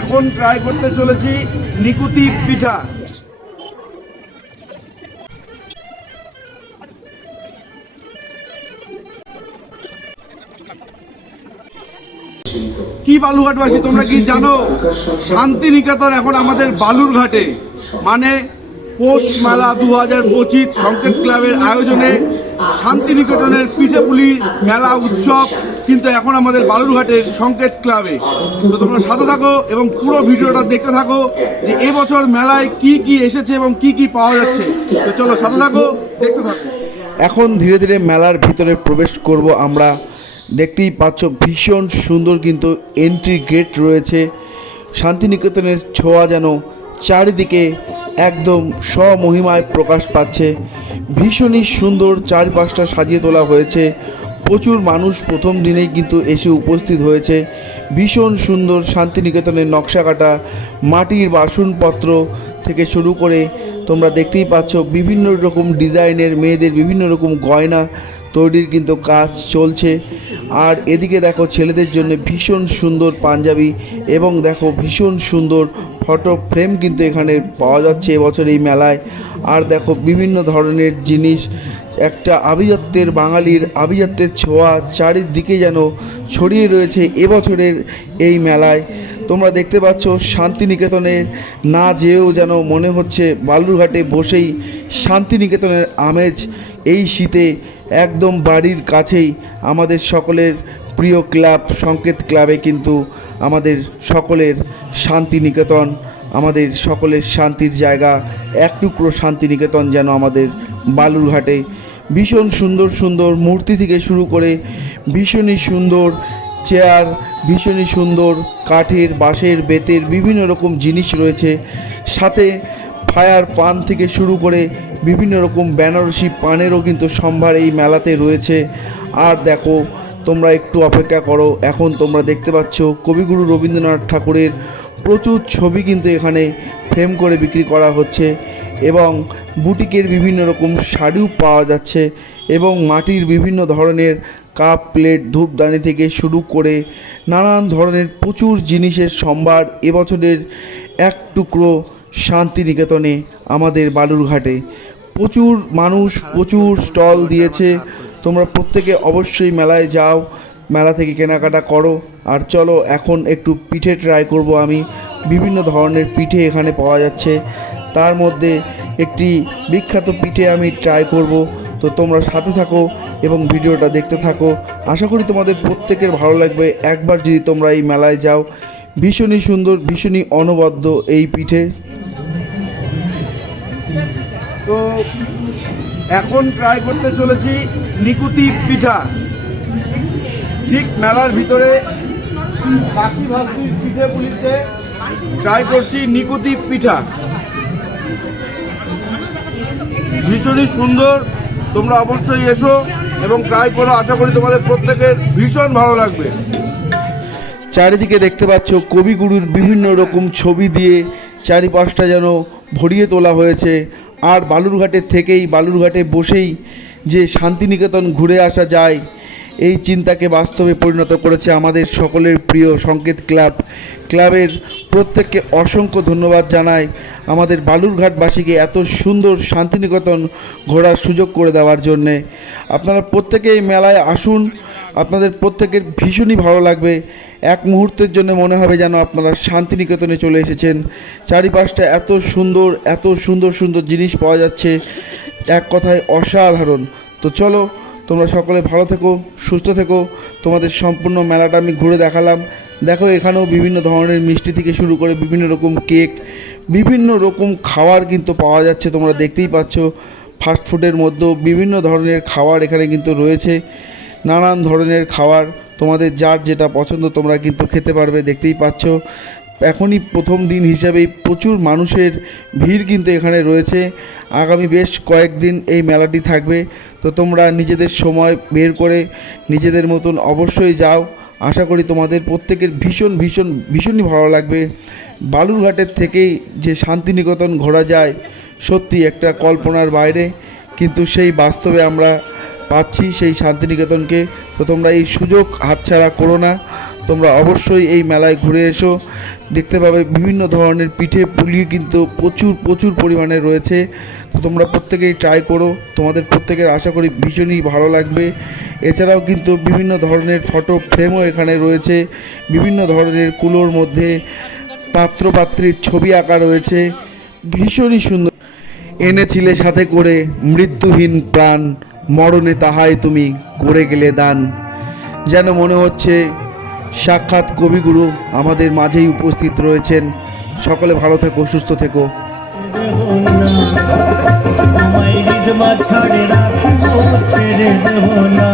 এখন ট্রাই করতে চলেছি নিকুতি পিঠা। কি বালুরঘাটবাসী, তোমরা কি জানো শান্তিনিকেতন এখন আমাদের বালুরঘাটে, মানে পৌষ মেলা 2025 সংকেত ক্লাবের আয়োজনে শান্তিনিকেতনের পিঠেপুলি মেলা উৎসব কিন্তু এখন আমাদের বালুরঘাটের সংকেত ক্লাবে। তো তোমরা সাথে থাকো এবং পুরো ভিডিওটা দেখতে থাকো যে এবছর মেলায় কি কি এসেছে এবং কি কি পাওয়া যাচ্ছে। তো চলো সাথে থাকো, দেখতে থাকো। এখন ধীরে ধীরে মেলার ভিতরে প্রবেশ করব আমরা। দেখতেই পাচ্ছ ভীষণ সুন্দর কিন্তু এন্ট্রি গেট রয়েছে। শান্তিনিকেতনের ছোঁয়া যেন চারিদিকে একদম স্বমহিমায় প্রকাশ পাচ্ছে। ভীষণই সুন্দর চারপাশটা সাজিয়ে তোলা হয়েছে। প্রচুর মানুষ প্রথম দিনেই কিন্তু এসে উপস্থিত হয়েছে। ভীষণ সুন্দর শান্তিনিকেতনের নকশা কাটা মাটির বাসনপত্র থেকে শুরু করে তোমরা দেখতেই পাচ্ছ বিভিন্ন রকম ডিজাইনের মেয়েদের বিভিন্ন রকম গয়না তৈরির কিন্তু কাজ চলছে। আর এদিকে দেখো ছেলেদের জন্য ভীষণ সুন্দর পাঞ্জাবি এবং দেখো ভীষণ সুন্দর ফটো ফ্রেম কিন্তু এখানে পাওয়া যাচ্ছে এবছর এই মেলায়। আর দেখো বিভিন্ন ধরনের জিনিস, একটা আভিজাত্যের বাঙালির আভিজাত্যের ছোঁয়া চারিদিকে যেন ছড়িয়ে রয়েছে এবছরের এই মেলায়। তোমরা দেখতে পাচ্ছ শান্তিনিকেতনের না যেয়েও যেন মনে হচ্ছে বালুরঘাটে বসেই শান্তিনিকেতনের আমেজ এই শীতে একদম বাড়ির কাছেই আমাদের সকলের প্রিয় ক্লাব সংকেত ক্লাবে কিন্তু আমাদের সকলের শান্তিনিকেতন, আমাদের সকলের শান্তির জায়গা, এক টুকরো শান্তিনিকেতন যেন আমাদের বালুরঘাটে। ভীষণ সুন্দর সুন্দর মূর্তি থেকে শুরু করে ভীষণই সুন্দর চেয়ার, ভীষণই সুন্দর কাঠের বাঁশের বেতের বিভিন্ন রকম জিনিস রয়েছে। সাথে ফায়ার পান থেকে শুরু করে বিভিন্ন রকম বেনারসি পানেরও কিন্তু সম্ভার এই মেলাতে রয়েছে। আর দেখো তোমরা একটু অপেক্ষা করো, এখন তোমরা দেখতে পাচ্ছ কবিগুরু রবীন্দ্রনাথ ঠাকুরের প্রচুর ছবি কিন্তু এখানে ফ্রেম করে বিক্রি করা হচ্ছে এবং বুটিকের বিভিন্ন রকম শাড়িও পাওয়া যাচ্ছে এবং মাটির বিভিন্ন ধরনের কাপ প্লেট ধূপদানি থেকে শুরু করে নানান ধরনের প্রচুর জিনিসের সম্ভার এবছরের এক টুকরো শান্তিনিকেতনে আমাদের বালুরঘাটে। প্রচুর মানুষ প্রচুর স্টল দিয়েছে। তোমরা প্রত্যেকে অবশ্যই মেলায় যাও, মেলা থেকে কেনাকাটা করো। আর চলো এখন একটু পিঠে ট্রাই করব আমি। বিভিন্ন ধরনের পিঠে এখানে পাওয়া যাচ্ছে, তার মধ্যে একটি বিখ্যাত পিঠে আমি ট্রাই করব। তো তোমরা সাথে থাকো এবং ভিডিওটা দেখতে থাকো। আশা করি তোমাদের প্রত্যেকের ভালো লাগবে একবার যদি তোমরা এই মেলায় যাও। ভীষণই সুন্দর, ভীষণই অনবদ্য এই পিঠে। তো এখন ট্রাই করতে চলেছি নিকুতি পিঠা। ঠিক মেলার ভিতরে বাকি ভাস্তির পিঠে পুলিতে ট্রাই করছি নিকুতি পিঠা। ভীষণই সুন্দর, তোমরা অবশ্যই এসো এবং ট্রাই করো। আশা করি তোমাদের প্রত্যেকের ভীষণ ভালো লাগবে। চারিদিকে দেখতে পাচ্ছ কবিগুরুর বিভিন্ন রকম ছবি দিয়ে চারিপাশটা যেন ভরিয়ে তোলা হয়েছে। আর বালুরঘাটের থেকেই, বালুরঘাটে বসেই যে শান্তিনিকেতন ঘুরে আসা যায় এই চিন্তাকে বাস্তবে পরিণত করেছে আমাদের সকলের প্রিয় সংকেত ক্লাবের প্রত্যেককে অসংখ্য ধন্যবাদ জানাই আমাদের বালুরঘাটবাসীকে এত সুন্দর শান্তিনিকেতন ঘোরার সুযোগ করে দেওয়ার জন্যে। আপনারা প্রত্যেকে এই মেলায় আসুন, আপনাদের প্রত্যেকের ভীষণই ভালো লাগবে। এক মুহূর্তের জন্য মনে হবে যেন আপনারা শান্তিনিকেতনে চলে এসেছেন। চারিপাশটা এত সুন্দর, এত সুন্দর সুন্দর জিনিস পাওয়া যাচ্ছে, এক কথায় অসাধারণ। তো চলো তোমরা সকলে ভালো থেকো, সুস্থ থেকো। তোমাদের সম্পূর্ণ মেলাটা আমি ঘুরে দেখালাম। দেখো এখানেও বিভিন্ন ধরনের মিষ্টি থেকে শুরু করে বিভিন্ন রকম কেক, বিভিন্ন রকম খাবার কিন্তু পাওয়া যাচ্ছে। তোমরা দেখতেই পাচ্ছ ফাস্টফুডের মধ্যেও বিভিন্ন ধরনের খাবার এখানে কিন্তু রয়েছে। নানান ধরনের খাবার তোমাদের যার যেটা পছন্দ তোমরা কিন্তু খেতে পারবে। দেখতেই পাচ্ছ এখনই প্রথম দিন হিসাবেই প্রচুর মানুষের ভিড় কিন্তু এখানে রয়েছে। আগামী বেশ কয়েকদিন এই মেলাটি থাকবে। তো তোমরা নিজেদের সময় বের করে নিজেদের মতন অবশ্যই যাও। আশা করি তোমাদের প্রত্যেকের ভীষণই ভালো লাগবে। বালুরঘাটের থেকেই যে শান্তিনিকেতন ঘোরা যায় সত্যি একটা কল্পনার বাইরে, কিন্তু সেই বাস্তবে আমরা পাচ্ছি সেই শান্তিনিকেতনকে। তো তোমরা এই সুযোগ হাতছাড়া করো না। তোমরা অবশ্যই এই মেলায় ঘুরে এসো, দেখতে পাবে বিভিন্ন ধরনের পিঠে পুলি কিন্তু প্রচুর পরিমাণে রয়েছে। তো তোমরা প্রত্যেকেই ট্রাই করো, তোমাদের প্রত্যেকের আশা করি ভীষণই ভালো লাগবে। এছাড়াও কিন্তু বিভিন্ন ধরনের ফটো ফ্রেমও এখানে রয়েছে, বিভিন্ন ধরনের কুলোর মধ্যে পাত্রপাত্রীর ছবি আঁকা রয়েছে, ভীষণই সুন্দর। এনেছিলে সাথে করে মৃত্যুহীন প্রাণ, মরণে তাহাই তুমি করে গেলে দান। যেন মনে হচ্ছে সাক্ষাৎ কবিগুরু আমাদের মাঝেই উপস্থিত রয়েছেন। সকলে ভালো থেকো, সুস্থ থেকো। ছেড়ে দেব না।